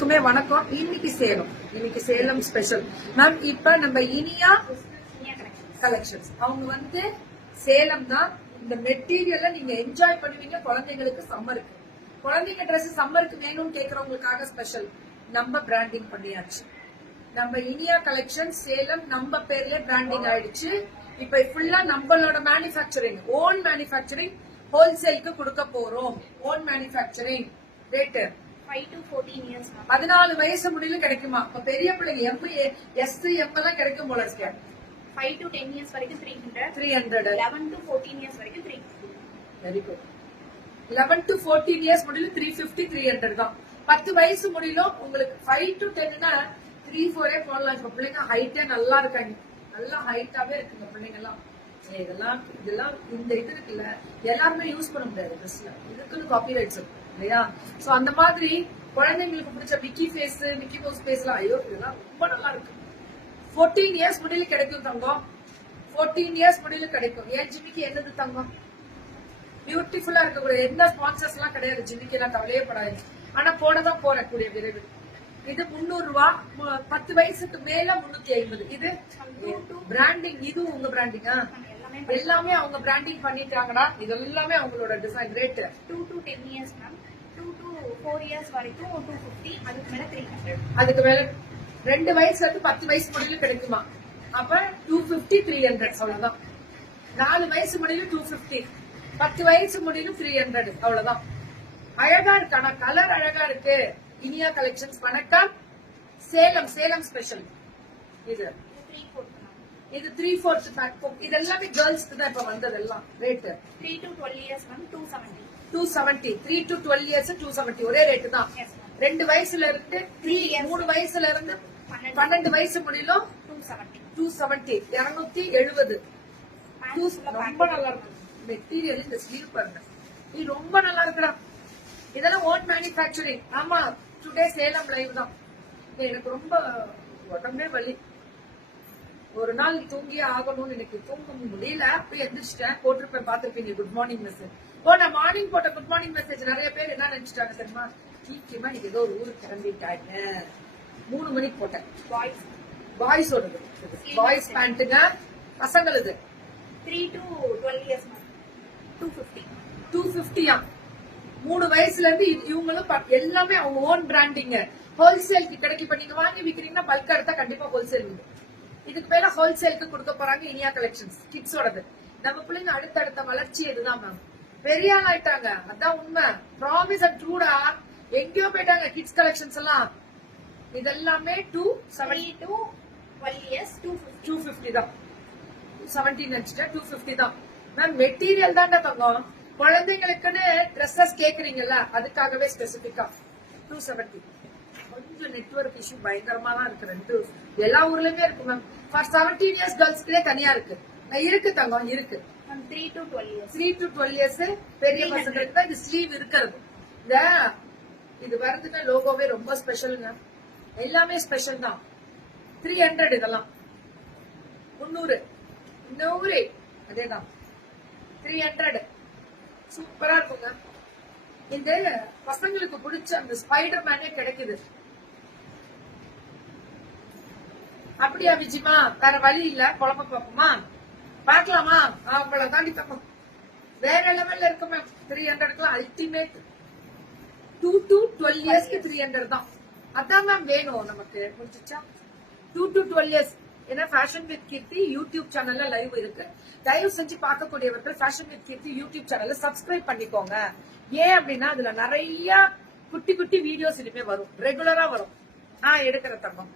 வணக்கம். இன்னைக்கு Salem special ma'am. இப்ப நம்ம இனியா கலெக்ஷன்ஸ் அவங்க சேலம் தான். இந்த மெட்டீரியல்ல நீங்க என்ஜாய் பண்ணுவீங்க. குழந்தைங்களுக்கு சம்மருக்கு குழந்தைங்க ட்ரெஸ் சம்மருக்கு வேணும்னு கேக்குறவங்களுக்காக ஸ்பெஷல் நம்ம பிராண்டிங் பண்ணியாச்சு. நம்ம இனியா கலெக்ஷன் சேலம் நம்ம பேர்ல பிராண்டிங் ஆயிடுச்சு. இப்ப ஃபுல்லா நம்மளோட மேனுஃபேக்சரிங், ஓன் மேனுஃபேக்சரிங், ஹோல்சேலுக்கு கொடுக்க போறோம். Own manufacturing. Rate 5 to 14 years. 14 வயசு முடியல கிடைக்குமா? இப்ப பெரிய பிள்ளைங்க எஸ் எம் எல்லாம் கிடைக்கும் போல இருக்கு. 5 to 10 years வரைக்கும் 300. 11 to 14 years வரைக்கும் 350. Very good. 11 to 14 years முடியல 350 300 தான். 10 வயசு முடியல உங்களுக்கு 5 to 10 னா 3-4 போடலாம். இப்ப பிள்ளைங்க ஹைட்டே நல்லா இருக்காங்க. நல்லா ஹைட்டாவே இருக்குங்க பிள்ளைங்க எல்லாம். இதெல்லாம் இந்த இது இருக்குல்ல, எல்லாருமே யூஸ் பண்ண முடியாது ட்ரெஸ்ல. இதுக்குன்னு காப்பிரைட்ஸ் இருக்கு இல்லையா? சோ அந்த மாதிரி குழந்தைங்களுக்கு பிடிச்ச Mickey face, Mickey mouse face எல்லாம் ஐயோ இதெல்லாம் ரொம்ப நல்லா இருக்கு. 14 இயர்ஸ் முடியல கிடைக்கும் தங்கம். 14 இயர்ஸ் முடியல கிடைக்கும். ஏன் ஜிமிக்கு என்னது தங்கம்? பியூட்டிஃபுல்லா இருக்கக்கூடிய எந்த ஸ்பான்சர்ஸ் எல்லாம் கிடையாது. ஜிமிக்கு எல்லாம் கவலையே படாது. ஆனா போடதான் போறேன் கூடிய விரைவில். இது 300 ரூபா. 10 வயசுக்கு மேல 350. இது பிராண்டிங். இது உங்க பிராண்டிங்கா? எல்லாமே அவங்க பிராண்டிங் பண்ணிட்டாங்கடா. இது எல்லாமே அவங்களோட design. Rate 2 to 10 years ma'am. 2 to 4 years வரைக்கும் 250. அதுக்கு மேல 300. அதுக்கு மேல 2 வயசுல இருந்து 10 வயசு முடியல கிடைக்குமா? அப்ப 250 300 அவ்வளவுதான். 4 வயசு முடியல 250, 10 வயசு முடியல 300 அவ்வளவுதான். அழகா இருக்கு. ஆனா கலர் அழகா இருக்கு. இனியா கலெக்ஷன்ஸ் வணக்கம். சேலம் ஸ்பெஷல். இது 3/4 பேக். இது எல்லாமே கேர்ள்ஸ்க்கு தான் இப்ப வந்ததெல்லாம். Rate 3 to 12 years ma'am 270. 270. 3 to 12 years 270 ஒரே ரேட் தான். 2 வயசுல இருந்து 3 வயசுல இருந்து 12 வயசு முடியலும் 270 270. ரொம்ப நல்லா இருக்கு மெட்டீரியல். இந்த ஸ்லீவ் பாருங்க, இது ரொம்ப நல்லா இருக்குடா. இதெல்லாம் ஓன் மேனுஃபேக்சரிங். ஆமா, டுடே சேலம் லைவ் தான். எனக்கு ரொம்ப உடம்பே வலி. ஒரு நாள் தூங்கியே ஆகணும்னு எனக்கு தூங்க முடியல. போய் எந்திரிச்சிட்டேன். போட்டிருப்பேன், பாத்துருப்பீங்க குட் மார்னிங் மெசேஜ். நான் மார்னிங் போட்ட குட் மார்னிங் மெசேஜ் நிறைய பேர் என்ன நினைச்சிட்டாங்க தெரியுமா? சீக்கிரமா நீங்க ஏதோ ஒரு ஊருக்கு கிளம்பிட்டாங்க. 3 மணிக்கு போட்டேன். பாய்ஸ் ஓடுது. பாய்ஸ் பேண்ட்டுங்க. பசங்களுது 3 to 12 years ma'am 250. 250யா? 3 வயசுல இருந்து இவங்களும் எல்லாமே அவங்க ஓன் பிராண்டிங். ஹோல்சேலுக்கு கிடைக்கு. இப்ப நீங்க வாங்கி விக்கிறீங்கன்னா பல்கா எடுத்தா கண்டிப்பா ஹோல்சேல் உண்டு. இதுக்கு பேர ஹோல்சேலுக்கு கொடுக்க போறாங்க இனியா கலெக்ஷன்ஸ். கிட்ஸோடது. நம்ம பிள்ளைங்க அடுத்தடுத்த வளர்ச்சி இதுதான் மேம். பெரிய ஆள் ஆயிட்டாங்க. அதான் உண்மை. ப்ராமிஸ் அண்ட் ட்ரூடா. எங்கேயோ போயிட்டாங்க கிட்ஸ் கலெக்ஷன்ஸ் எல்லாம். இதெல்லாமே 270 to 12 years 250 தான். 270 நினைச்சிட்டேன். 250 தான் மேம். மெட்டீரியல் தான்டா தங்கம். குழந்தைங்களுக்குன்னு ட்ரெஸ்ஸஸ் கேக்குறீங்கல்ல, அதுக்காகவே ஸ்பெசிபிக்கா 270. கொஞ்சம் நெட்வொர்க் இஷ்யூ பயங்கரமா தான் இருக்கு. எல்லா ஊர்லயுமே இருக்கு மேம். ஃபார் 17 இயர்ஸ் கேர்ள்ஸ்க்கே தனியா இருக்கு தங்கம். இருக்கு 3 to 12 years. 3 to 12 இயர்ஸ் பெரிய பசங்களுக்கு தான் இது ஸ்லீவ் இருக்கிறது. இது வருதுன்னா லோகோவே ரொம்ப ஸ்பெஷலுங்க. எல்லாமே ஸ்பெஷல் தான். 300 இதெல்லாம். 300 அதேதான். 300 சூப்பரா இருக்குங்க. இந்த பசங்களுக்கு பிடிச்ச அந்த ஸ்பைடர் மேனே கிடைக்குது. அப்படியா விஜிமா? வேற வழி இல்ல. குழப்ப பாப்போமா? பாக்கலாமா? அவங்கள தாண்டி தப்போம். வேற லெவல்ல இருக்கு மேம். 300 அல்டிமேட். 2 to 12 இயர்ஸ்க்கு 300 தான். அதான் மேம் வேணும் நமக்கு. முடிச்சுச்சா? 2 to 12 இயர்ஸ். ஏன்னா ஃபேஷன் வித் கீர்த்தி யூடியூப் சேனல்ல லைவ் இருக்கு. தயவு செஞ்சு பார்க்கக்கூடியவர்கள் ஃபேஷன் வித் கீர்த்தி யூடியூப் சேனல்ல சப்ஸ்கிரைப் பண்ணிக்கோங்க. ஏன் அப்படின்னா அதுல நிறைய குட்டி குட்டி வீடியோஸ் இனிமே வரும். ரெகுலரா வரும். எடுக்கிற தங்கம்.